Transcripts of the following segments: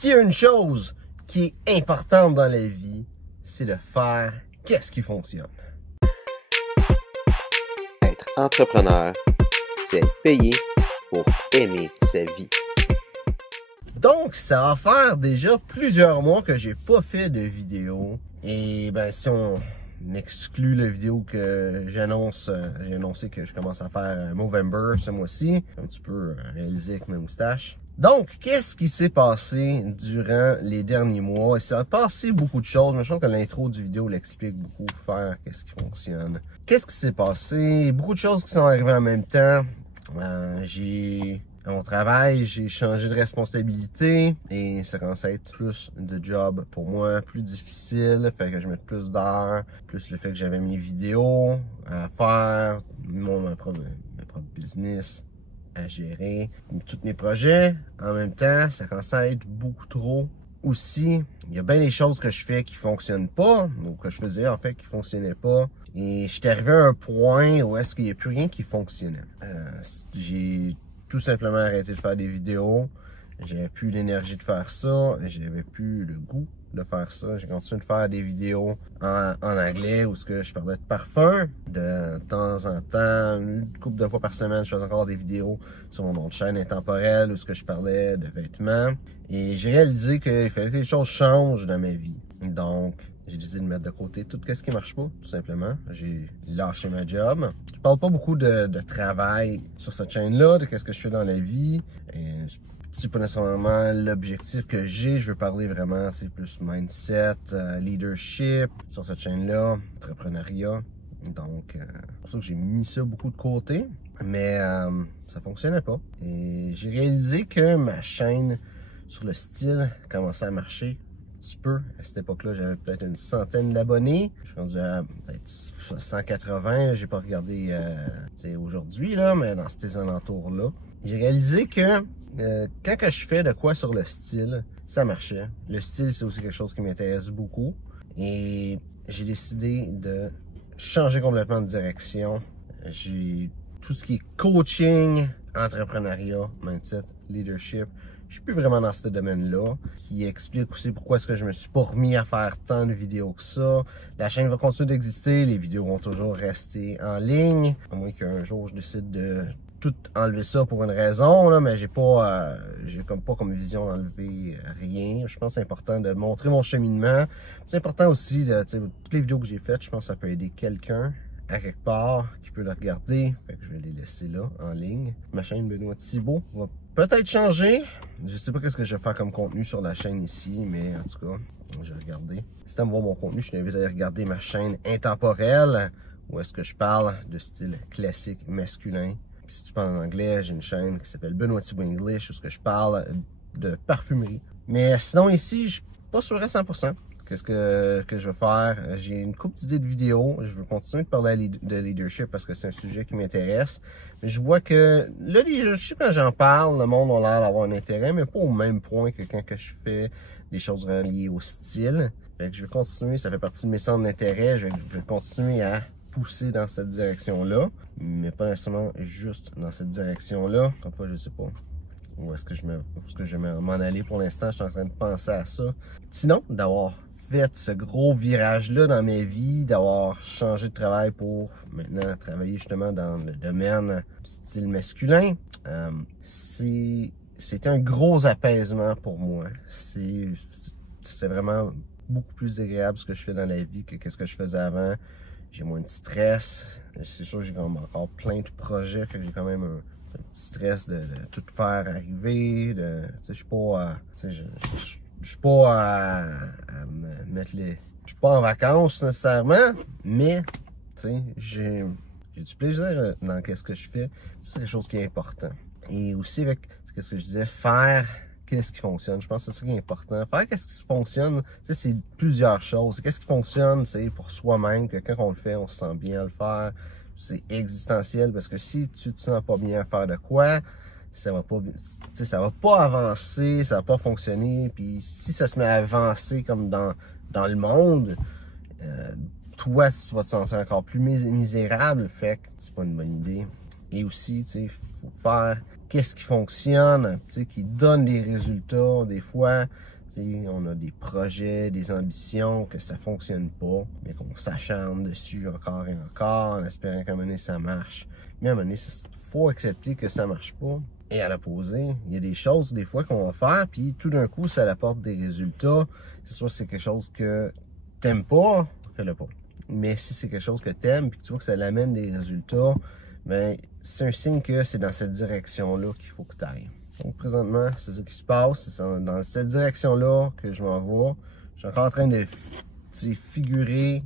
S'il y a une chose qui est importante dans la vie, c'est de faire qu'est-ce qui fonctionne. Être entrepreneur, c'est payer pour aimer sa vie. Donc, ça va faire déjà plusieurs mois que j'ai pas fait de vidéo. Et ben, si on exclut la vidéo que j'ai annoncé que je commence à faire Movember ce mois-ci, un petit peu réalisé avec ma moustache. Donc, qu'est-ce qui s'est passé durant les derniers mois? Il s'est passé beaucoup de choses, mais je pense que l'intro du vidéo l'explique beaucoup, faire qu'est-ce qui fonctionne. Qu'est-ce qui s'est passé? Beaucoup de choses qui sont arrivées en même temps. À mon travail, j'ai changé de responsabilité et ça commence à être plus de job pour moi, plus difficile, fait que je mette plus d'heures, plus le fait que j'avais mes vidéos à faire, ma propre business à gérer, tous mes projets en même temps, ça commence à être beaucoup trop. Aussi, il y a bien des choses que je fais qui fonctionnent pas, ou que je faisais en fait qui fonctionnaient pas. Et j'étais arrivé à un point où est-ce qu'il n'y a plus rien qui fonctionnait. J'ai tout simplement arrêté de faire des vidéos. J'avais plus l'énergie de faire ça. J'avais plus le goût de faire ça. J'ai continué de faire des vidéos en anglais où je parlais de parfum. De temps en temps, une couple de fois par semaine, je faisais encore des vidéos sur mon autre chaîne Intemporel où je parlais de vêtements. Et j'ai réalisé qu'il fallait que les choses changent dans ma vie. Donc, j'ai décidé de mettre de côté tout ce qui marche pas, tout simplement. J'ai lâché ma job. Je parle pas beaucoup de travail sur cette chaîne-là, de qu'est-ce que je fais dans la vie. C'est pas nécessairement l'objectif que j'ai. Je veux parler vraiment, plus mindset, leadership sur cette chaîne-là, entrepreneuriat. Donc, c'est pour ça que j'ai mis ça beaucoup de côté. Mais ça fonctionnait pas. Et j'ai réalisé que ma chaîne sur le style commençait à marcher petit peu. À cette époque-là, j'avais peut-être une centaine d'abonnés. Je suis rendu à peut-être 180. J'ai pas regardé aujourd'hui, là, mais dans ces alentours-là. J'ai réalisé que quand je fais de quoi sur le style, ça marchait. Le style, c'est aussi quelque chose qui m'intéresse beaucoup. Et j'ai décidé de changer complètement de direction. J'ai tout ce qui est coaching, entrepreneuriat, mindset, leadership. Je suis plus vraiment dans ce domaine-là, qui explique aussi pourquoi est-ce que je me suis pas remis à faire tant de vidéos que ça. La chaîne va continuer d'exister, les vidéos vont toujours rester en ligne, à moins qu'un jour je décide de tout enlever ça pour une raison, là, mais j'ai pas comme vision d'enlever rien. Je pense que c'est important de montrer mon cheminement. C'est important aussi, toutes les vidéos que j'ai faites, je pense que ça peut aider quelqu'un à quelque part qui peut le regarder. Fait que je vais les laisser là, en ligne. Ma chaîne Benoît Thibault va peut-être changer. Je sais pas qu'est-ce que je vais faire comme contenu sur la chaîne ici, mais en tout cas, je vais regarder. Si tu aimes voir mon contenu, je t'invite à aller regarder ma chaîne Intemporel, où est-ce que je parle de style classique masculin. Puis si tu parles en anglais, j'ai une chaîne qui s'appelle Benoît Thibault English, où je parle de parfumerie. Mais sinon ici, je suis pas sûr à 100%. Qu'est-ce que je vais faire? J'ai une couple d'idées de vidéos. Je veux continuer de parler de leadership parce que c'est un sujet qui m'intéresse. Mais je vois que le leadership, quand j'en parle, le monde a l'air d'avoir un intérêt, mais pas au même point que quand je fais des choses reliées au style. Fait que je vais continuer, ça fait partie de mes centres d'intérêt. Je vais continuer à pousser dans cette direction-là, mais pas nécessairement juste dans cette direction-là. Comme fois, je sais pas. Où est-ce que je vais m'en aller pour l'instant? Je suis en train de penser à ça. Sinon, d'avoir fait ce gros virage-là dans ma vie, d'avoir changé de travail pour maintenant travailler justement dans le domaine style masculin, c'est un gros apaisement pour moi. C'est vraiment beaucoup plus agréable ce que je fais dans la vie que ce que je faisais avant. J'ai moins de stress. C'est sûr, j'ai encore plein de projets, fait que j'ai quand même un petit stress de tout faire arriver. Je suis pas je suis pas à me mettre les... Je suis pas en vacances nécessairement, mais j'ai du plaisir dans ce que je fais. C'est quelque chose qui est important. Et aussi avec ce que je disais, faire qu'est-ce qui fonctionne. Je pense que c'est ça qui est important. Faire qu'est-ce qui fonctionne, c'est plusieurs choses. Qu'est-ce qui fonctionne, c'est pour soi-même, que quand on le fait, on se sent bien à le faire. C'est existentiel parce que si tu te sens pas bien à faire de quoi, ça va pas avancer, ça va pas fonctionner. Puis si ça se met à avancer comme dans le monde, toi, tu vas te sentir encore plus misérable. Fait que c'est pas une bonne idée. Et aussi, il faut faire qu'est-ce qui fonctionne, qui donne des résultats. Des fois, on a des projets, des ambitions que ça fonctionne pas, mais qu'on s'acharne dessus encore et encore en espérant qu'à un moment donné, ça marche. Mais à un moment donné, il faut accepter que ça marche pas. Et à l'opposé, il y a des choses des fois qu'on va faire, puis tout d'un coup, ça apporte des résultats. C'est sûr que c'est quelque chose que t'aimes pas, fais-le pas. Mais si c'est quelque chose que t'aimes, puis que tu vois que ça l'amène des résultats, ben c'est un signe que c'est dans cette direction-là qu'il faut que tu ailles. Donc présentement, c'est ça qui se passe, c'est dans cette direction-là que je m'en vais. Je suis encore en train de figurer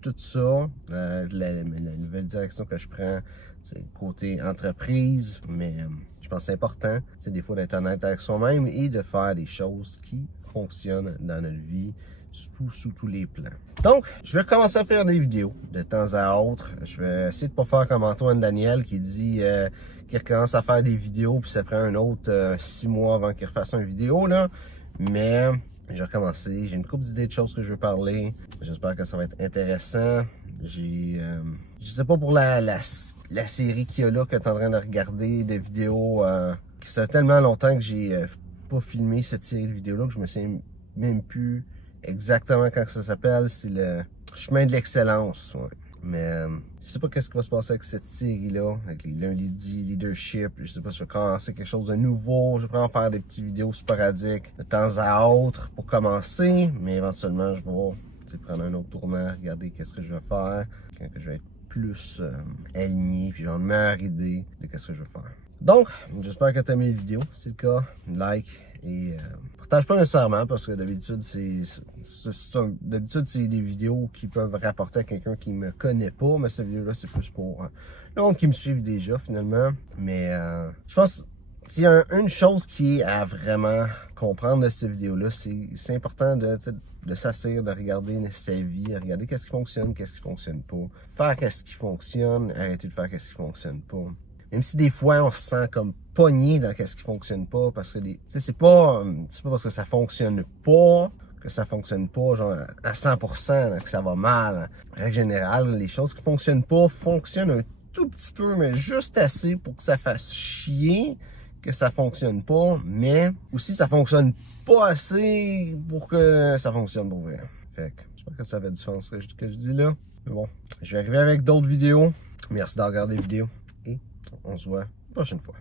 tout ça, la nouvelle direction que je prends, c'est côté entreprise, mais je pense que c'est important, des fois d'être honnête avec soi-même et de faire des choses qui fonctionnent dans notre vie, sous tous les plans. Donc, je vais commencer à faire des vidéos de temps à autre. Je vais essayer de pas faire comme Antoine Daniel qui dit qu'il recommence à faire des vidéos puis ça prend un autre 6 mois avant qu'il refasse une vidéo là. Mais je vais recommencer. J'ai une couple d'idées de choses que je veux parler. J'espère que ça va être intéressant. Je sais pas pour la série qu'il y a là que tu es en train de regarder, des vidéos qui ça fait tellement longtemps que j'ai pas filmé cette série de vidéos là que je me sais même plus exactement quand ça s'appelle. C'est le chemin de l'excellence. Ouais. Mais je sais pas qu'est-ce qui va se passer avec cette série-là, avec les lundis leadership. Je sais pas si je vais commencer quelque chose de nouveau. Je vais en faire des petites vidéos sporadiques de temps à autre pour commencer. Mais éventuellement, je vais prendre un autre tournant, regarder qu'est-ce que je vais faire. Quand je vais être plus aligné, puis j'ai une meilleure idée de qu'est-ce que je vais faire. Donc, j'espère que tu as aimé la vidéo. Si c'est le cas, like et partage pas nécessairement parce que d'habitude c'est des vidéos qui peuvent rapporter à quelqu'un qui me connaît pas, mais cette vidéo-là c'est plus pour le monde qui me suit déjà finalement. Mais je pense qu'il y a une chose qui est à vraiment comprendre de cette vidéo-là, c'est important de s'asseoir, de regarder sa vie, de regarder qu'est-ce qui fonctionne pas, faire qu'est-ce qui fonctionne, arrêter de faire qu'est-ce qui fonctionne pas. Même si des fois on se sent comme pogné dans qu'est-ce qui fonctionne pas, parce que c'est pas parce que ça fonctionne pas genre à 100%, que ça va mal. En règle générale, les choses qui fonctionnent pas fonctionnent un tout petit peu, mais juste assez pour que ça fasse chier que ça fonctionne pas, mais aussi ça fonctionne pas assez pour que ça fonctionne pour vrai. Fait que j'espère que ça fait du sens ce que je dis là. Mais bon, je vais arriver avec d'autres vidéos. Merci d'avoir regardé les vidéos et on se voit la prochaine fois.